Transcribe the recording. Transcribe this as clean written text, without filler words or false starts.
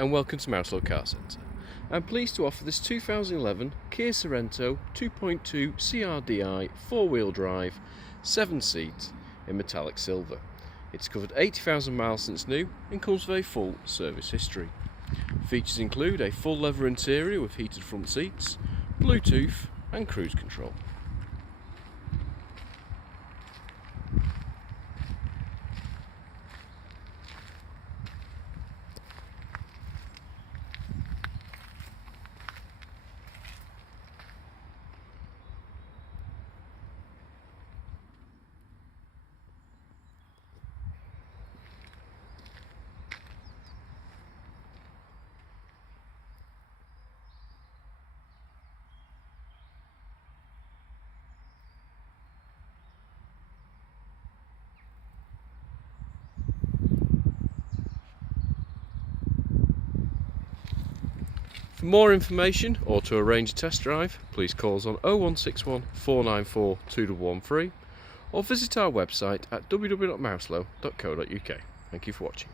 and welcome to Mouselow Car Centre. I'm pleased to offer this 2011 Kia Sorento 2.2 CRDi 4-wheel drive 7-seat in metallic silver. It's covered 80,000 miles since new and comes with a full service history. Features include a full leather interior with heated front seats, Bluetooth and cruise control. For more information or to arrange a test drive, please call us on 0161 494 2113 or visit our website at www.mouselow.co.uk. Thank you for watching.